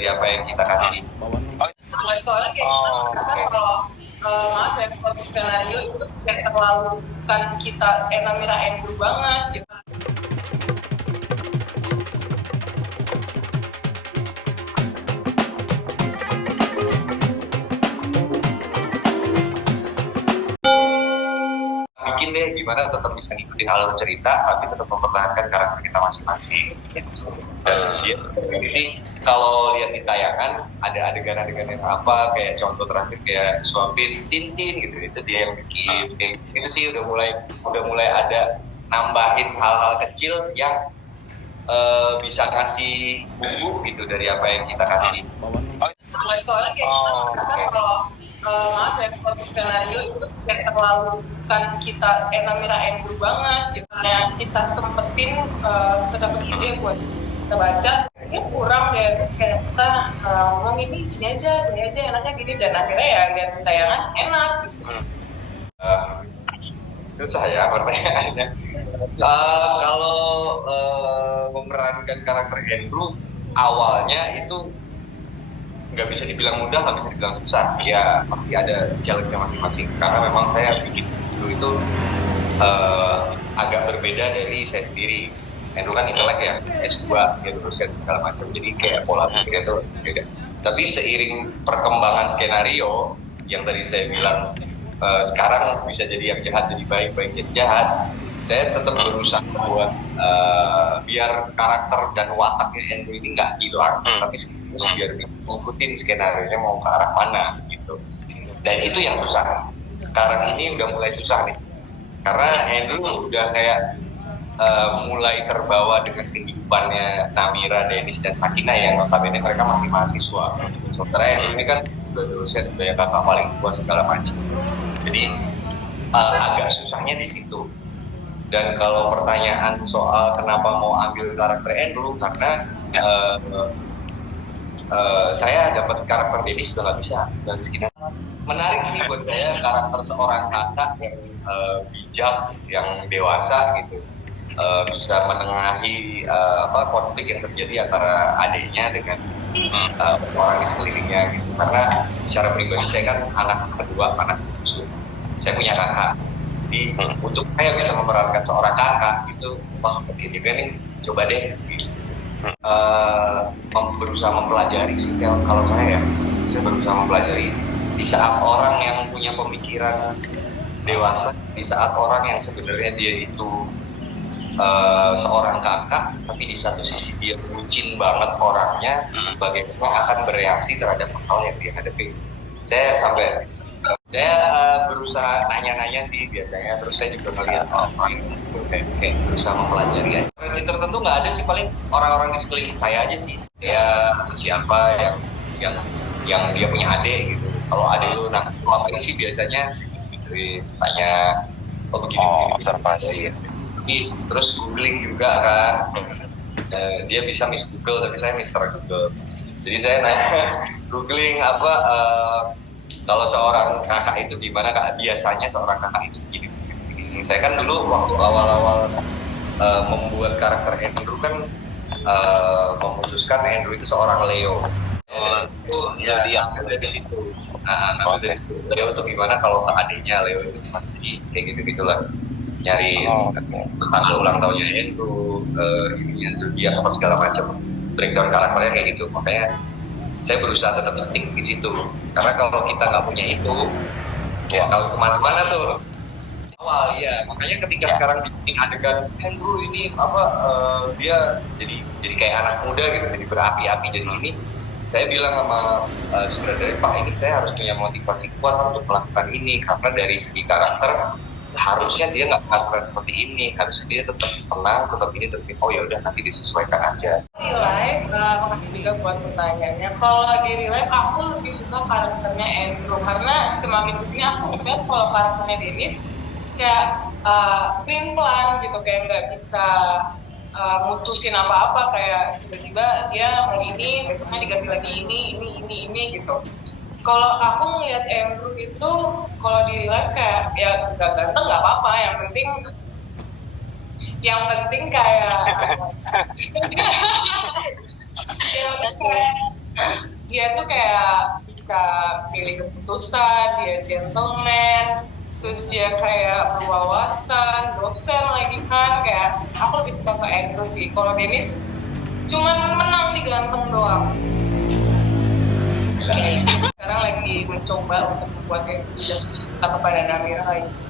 dari apa yang kita kasih. Soalnya kayak Okay. kalau maaf ya, kalau skenario itu kayak terlalu bukan kita Namira Andrew banget gitu. Bikin deh gimana tetap bisa ngikutin alur cerita tapi tetap mempertahankan karakter kita masing-masing gitu. Dan dia ini kalau lihat di tayangan ada adegan-adegan yang apa kayak contoh terakhir kayak suapin Tintin gitu, itu dia yang bikin. Kayak itu sih udah mulai ada nambahin hal-hal kecil yang bisa kasih bumbu gitu dari apa yang kita kasih. Soalnya kayak Okay. kalau maaf ya, kalau skenario itu kayak terlalu bukan kita Namira Andrew banget gitu. Kayak kita sempetin kita dapet ide buat kita baca, ya kurang deh, terus kayak kita ngomong ini aja enaknya gini, dan akhirnya ya lihat di tayangan enak gitu. Susah ya pertanyaannya. Kalau memerankan karakter Andrew awalnya itu nggak bisa dibilang mudah, nggak bisa dibilang susah. Ya pasti ada challenge-nya masing-masing. Karena memang saya bikin Andrew itu agak berbeda dari saya sendiri. Andrew kan intelek ya, S2, ya dosen segala macam. Jadi kayak pola pikirnya itu beda. Tapi seiring perkembangan skenario yang tadi saya bilang sekarang bisa jadi yang jahat jadi baik jadi jahat, saya tetap berusaha buat biar karakter dan wataknya Andrew ini nggak hilang, tapi biar ngikutin skenario nya mau ke arah mana gitu. Dan itu yang susah. Sekarang ini udah mulai susah nih, karena Andrew udah kayak mulai terbawa dengan kehidupannya Namira, Dennis, dan Sakina yang notabene mereka masih mahasiswa. Sementara Andrew ini kan udah dosen, udah yang kakak paling tua segala macam. Jadi agak susahnya di situ. Dan kalau pertanyaan soal kenapa mau ambil karakter Andrew, karena saya dapat karakter Dennis udah nggak bisa dari Sakina. Menarik sih buat saya karakter seorang kakak yang bijak, yang dewasa gitu. Bisa menengahi konflik yang terjadi antara adiknya dengan orang di sekelilingnya gitu. Karena secara pribadi saya kan anak kedua, anak bungsu. Saya punya kakak. Jadi untuk saya bisa memerankan seorang kakak itu, wah oke juga nih, coba deh. Gitu. Berusaha mempelajari sih kalau saya berusaha mempelajari di saat orang yang punya pemikiran dewasa, di saat orang yang sebenarnya dia itu seorang kakak, tapi di satu sisi dia bucin banget orangnya, bagaimana akan bereaksi terhadap masalah yang dia hadapi. Saya berusaha nanya-nanya sih biasanya, terus saya juga melihat orang kayak berusaha mempelajari aja. Referensi tertentu nggak ada sih, paling orang-orang di sekeliling saya aja sih. Ya siapa yang dia punya adik gitu. Kalau adik lu apa ini sih biasanya tanya begini observasi. Tapi terus googling juga kan, dia bisa miss Google tapi saya Mister Google. Jadi saya nanya googling kalau seorang kakak itu gimana kak, biasanya seorang kakak itu begini. Saya kan dulu waktu awal-awal membuat karakter Andrew kan memutuskan Andrew itu seorang Leo. Itu ya diambil dari situ. Dari situ. Leo itu gimana kalau ke adiknya Leo itu jadi kayak gitu-gitulah. Nyari tentang ulang tahunnya Andrew, ininya zodiak apa segala macam, breakdown karakternya kayak gitu. Makanya saya berusaha tetap stick di situ, karena kalau kita nggak punya itu, ya kalau kemana-mana tuh awal ya. Makanya ketika sekarang bikin adegan Andrew ini dia jadi kayak anak muda gitu, jadi berapi-api jadi ini. Saya bilang sama sutradara, Pak, ini saya harus punya motivasi kuat untuk melakukan ini, karena dari segi karakter harusnya dia nggak melakukan seperti ini, harusnya dia tetap tenang, tetap ini, tetap oh ya udah nanti disesuaikan aja. Di live, makasih juga buat pertanyaannya. Kalau di real life aku lebih suka karakternya Andrew, karena semakin kesini aku ngeliat kalau karakternya Dennis kayak plan gitu, kayak nggak bisa mutusin apa-apa, kayak tiba-tiba dia mau ini, besoknya diganti lagi ini gitu. Kalau aku ngeliat Andrew itu, kalau di real life kayak ya nggak ganteng nggak apa-apa, yang penting kayak yang penting kayak dia tuh kayak bisa pilih keputusan, dia gentleman, terus dia kayak berwawasan, dosen lagi kan, kayak aku lebih suka ke Andrew sih. Kalau Dennis cuman menang di ganteng doang. Sekarang lagi mencoba untuk membuat jatuh cinta kepada Namira lagi.